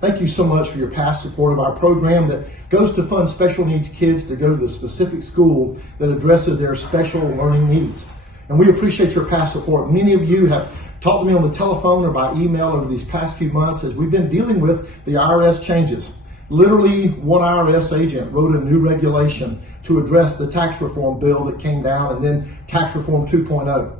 Thank you so much for your past support of our program that goes to fund special needs kids to go to the specific school that addresses their special learning needs. And we appreciate your past support. Many of you have talked to me on the telephone or by email over these past few months as we've been dealing with the IRS changes. Literally, one IRS agent wrote a new regulation to address the tax reform bill that came down and then tax reform 2.0.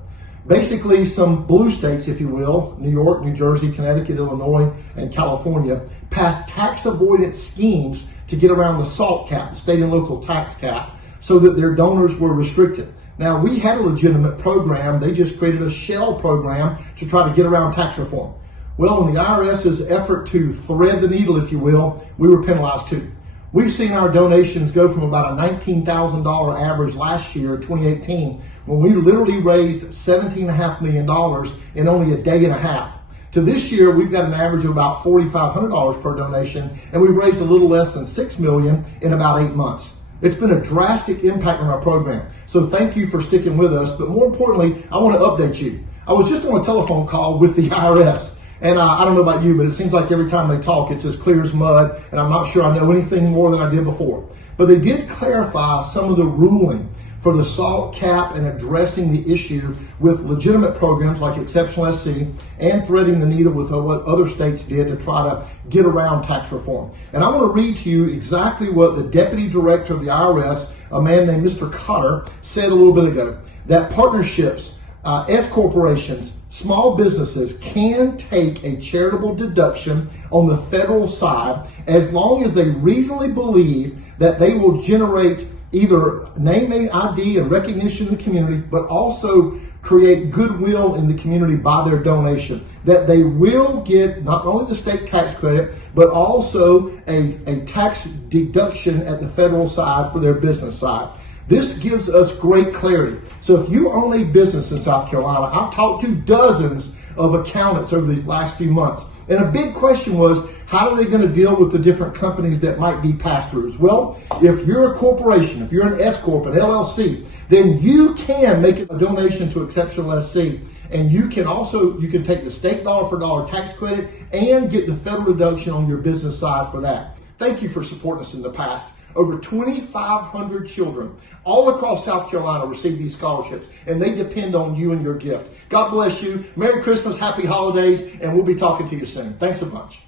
Basically, some blue states, if you will, New York, New Jersey, Connecticut, Illinois, and California, passed tax avoidance schemes to get around the SALT cap, the state and local tax cap, so that their donors were restricted. Now, we had a legitimate program. They just created a shell program to try to get around tax reform. Well, in the IRS's effort to thread the needle, if you will, we were penalized too. We've seen our donations go from about a $19,000 average last year, 2018, when we literally raised $17.5 million in only a day and a half. To this year, we've got an average of about $4,500 per donation, and we've raised a little less than $6 million in about 8 months. It's been a drastic impact on our program. So thank you for sticking with us. But more importantly, I want to update you. I was just on a telephone call with the IRS. And I don't know about you, but it seems like every time they talk, it's as clear as mud. And I'm not sure I know anything more than I did before. But they did clarify some of the ruling for the SALT cap and addressing the issue with legitimate programs like Exceptional SC and threading the needle with what other states did to try to get around tax reform. And I want to read to you exactly what the Deputy Director of the IRS, a man named Mr. Cotter, said a little bit ago, that partnerships, S corporations, small businesses can take a charitable deduction on the federal side as long as they reasonably believe that they will generate either name ID and recognition in the community, but also create goodwill in the community by their donation. That they will get not only the state tax credit, but also a tax deduction at the federal side for their business side. This gives us great clarity. So if you own a business in South Carolina, I've talked to dozens of accountants over these last few months. And a big question was, how are they going to deal with the different companies that might be pass-throughs? Well, if you're a corporation, if you're an S Corp, an LLC, then you can make a donation to Exceptional SC. And you can take the state dollar for dollar tax credit and get the federal deduction on your business side for that. Thank you for supporting us in the past. Over 2,500 children all across South Carolina receive these scholarships, and they depend on you and your gift. God bless you. Merry Christmas, Happy Holidays, and we'll be talking to you soon. Thanks so much.